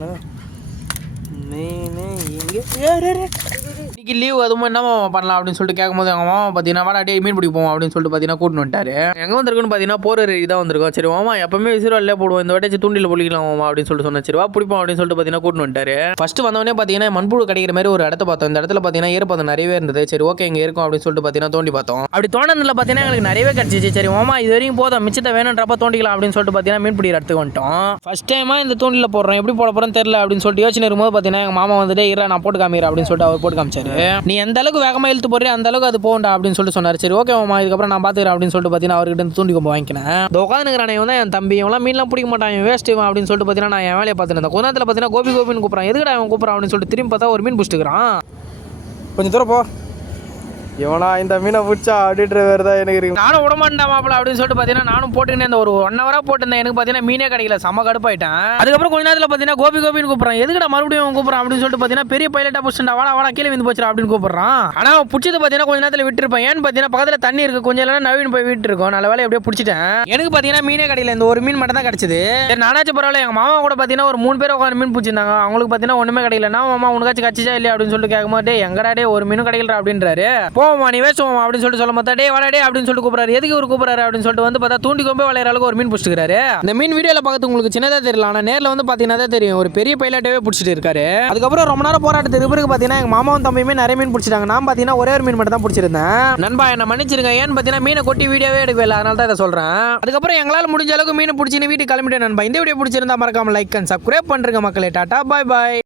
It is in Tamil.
மீன் இங்கே இன்னைக்கு லீவ் அதுவும் என்ன பண்ணலாம் அப்படின்னு சொல்லிட்டு கேட்கும்போது எங்கள் மாமா பார்த்தீங்கன்னா வாடா டே மீன் பிடிப்போம் அப்படின்னு சொல்லிட்டு பார்த்தீங்கன்னா கூட்டின்னு வந்துட்டாரு. எங்கே வந்திருக்குன்னு பார்த்தீங்கன்னா போகிற இதாக வந்திருக்கோம். சரி மாமா எப்பவுமே விசிறுவல்லே போடுவோம். இந்த வாட்டி தூண்டில் பிடிக்கலாம் மாமா அப்படின்னு சொல்லிட்டு சொன்னேன் சரி வா பிடிப்போம் அப்படின்னு சொல்லிட்டு பார்த்தீங்கன்னா கூட்டின்னு வந்துட்டாரு. ஃபர்ஸ்ட் வந்தவொடனே பார்த்தீங்கன்னா மண்புழு கிடைக்கிற மாதிரி ஒரு இடத்த பார்த்தோம். இந்த இடத்துல பார்த்தீங்கன்னா ஈரப்பதம் நிறையவே இருந்தது. சரி ஓகே இங்கே இருக்கும் அப்படின்னு சொல்லிட்டு பார்த்தீங்கன்னா தோண்டி பார்த்தோம். அப்படி தோண்டதில் பார்த்தீங்கன்னா எங்களுக்கு நிறையவே கிடச்சிச்சு. சரி மாமா இது வரைக்கும் போதும். மிச்சத்தை வேணுன்றப்ப தோண்டிக்கலாம் அப்படின்னு சொல்லிட்டு பார்த்தீங்கன்னா மீன் பிடிக்கிற இடத்துக்கு வந்துட்டோம். ஃபர்ஸ்ட் டைமாக இந்த தூண்டில் போடுறோம். எப்படி போட போகிறோன்னு தெரியல அப்படின்னு சொல்லிட்டு யோசனை இருக்கும்போது பார்த்தீங்கன்னா எங்கள் மாமா வந்துட்டு இரா நான் போட்டு காமிக்கிறேன் அப்படின்னு சொல்லிட்டு அவர் போட்டு காமிச்சாரு நீ எந்த அளவுக்கு வேகமாக இழுத்து போறியோ அந்த அளவுக்கு அது போகண்டா அப்படின்னு சொல்லிட்டு சொன்னார். சரி ஓகே மாமா இதுக்கப்புறம் நான் பார்த்துக்கிறேன் அப்படின்னு சொல்லிட்டு பார்த்தீங்கன்னா அவர்கிட்ட தூண்டி கொம்பு வாங்கிக்கினேன். உட்காந்துக்கிறானே வந்து என் தம்பி இவெல்லாம் மீன்லாம் பிடிக்க மாட்டான் இவன் வேஸ்ட் அப்படின்னு சொல்லிட்டு பார்த்தீங்கன்னா நான் என் வேலையை பார்த்துட்டு இருந்தேன். கொஞ்ச நேரத்தில் பார்த்தீங்கன்னா கோபி கோபின்னு கூப்பிட்றான். எதுக்கடா அவன் கூப்பிட்றான் அப்படின்னு சொல்லிட்டு திரும்பி பார்த்தா ஒரு மீன் பிடிச்சிக்கிறான் கொஞ்சம் தூரம் போ. இவனா இந்த மீனை பிடிச்சா அப்படின்ற வேறு தான் எனக்கு இருக்கு. நானும் விடமாட்டேன் மாப்பிள அப்படின்னு சொல்லிட்டு பார்த்தீங்கன்னா நானும் போட்டுக்கினே இந்த ஒரு ஒன் ஹவராக போட்டிருந்தேன். எனக்கு பார்த்தீங்கன்னா மீனே கிடைக்கல. செம்ம கடுப்பாயிட்டேன். அதுக்கப்புறம் கொஞ்ச நேரத்தில் பார்த்தீங்கன்னா கோபி கோபின்னு கூப்பிட்றான். எதுக்குடா மறுபடியும் அவன் கூப்பிட்றான் அப்படின்னு சொல்லிட்டு பார்த்தீங்கன்னா பெரிய பைலட்டாக பிடிச்சிட்டா வாடா வாடா கீழே வந்து போச்சுடா அப்படின்னு கூப்பிட்றான். ஆனால் பிடிச்சது பார்த்தீங்கன்னா கொஞ்ச நேரத்தில் விட்டுருப்பேன். ஏன்னு பார்த்தீங்கன்னா பக்கத்தில் தண்ணி இருக்குது கொஞ்சம் இல்லைனா நவீன் போய் விட்டுருக்கோம். நல்ல வேலை எப்படியோ பிடிச்சிட்டேன். எனக்கு பார்த்தீங்கன்னா மீனே கிடைக்கல. இந்த ஒரு மீன் மட்டும் தான் கிடச்சிது. சரி நானாச்சும் பரவாயில்ல. எங்கள் மாமா கூட பார்த்தீங்கன்னா ஒரு மூணு பேர் உட்காந்து மீன் பிடிச்சிருந்தாங்க. அவங்களுக்கு பார்த்தீங்கன்னா ஒன்றுமே கிடைக்கல நான் மாமா உனக்காச்சும் கச்சிச்சா இல்லையா? அப்படின்னு சொல்லிட்டு கேட்கும்போது எங்கடாடே எங்கடா டே ஒரு மீனும் கிடைக்கல அப்படின்றாரு. போமா நீ வேசுவோமா அப்படின்னு சொல்லிட்டு சொல்ல மாட்டா டே வாடா டே அப்படின்னு சொல்லிட்டு கூப்பிடாரு எதுக்கு ஒரு கூப்பிடாரு அப்படின்னு சொல்லிட்டு வந்து பார்த்தா தூண்டி கொம்பே விளையாடுற அளவுக்கு ஒரு மீன் பிடிச்சிருக்காரு இந்த மீன் வீடியோவில் பார்த்து உங்களுக்கு சின்னதாக தெரியல. ஆனால் நேரில் வந்து பார்த்தீங்கன்னா தான் தெரியும். ஒரு பெரிய பைலட்டாவே பிடிச்சிட்டு இருக்காரு. அதுக்கப்புறம் ரொம்ப நேரம் போராட்டத்துக்கு பிறகு பார்த்தீங்கன்னா எங்கள் மாமாவும் தம்பியுமே நிறைய மீன் பிடிச்சிட்டாங்க. நான் பார்த்தீங்கன்னா ஒரே ஒரு மீன் மட்டும் தான் பிடிச்சிருந்தேன். நண்பா என்ன மன்னிச்சிருங்க. ஏன்னு பார்த்தீங்கன்னா மீனை கொட்டி வீடியோவே எடுக்கவே இல்லை. அதனால தான் இதை சொல்கிறேன் அதுக்கப்புறம் எங்களால் முடிஞ்ச அளவுக்கு மீன் பிடிச்சின்னு வீட்டுக்கு கிளம்பிட்டேன் நண்பா. இந்த வீடியோ பிடிச்சிருந்தா மறக்காம லைக் அண்ட் சப்ஸ்கிரைப் பண்ணுறேங்க மக்களே. Tata bye bye.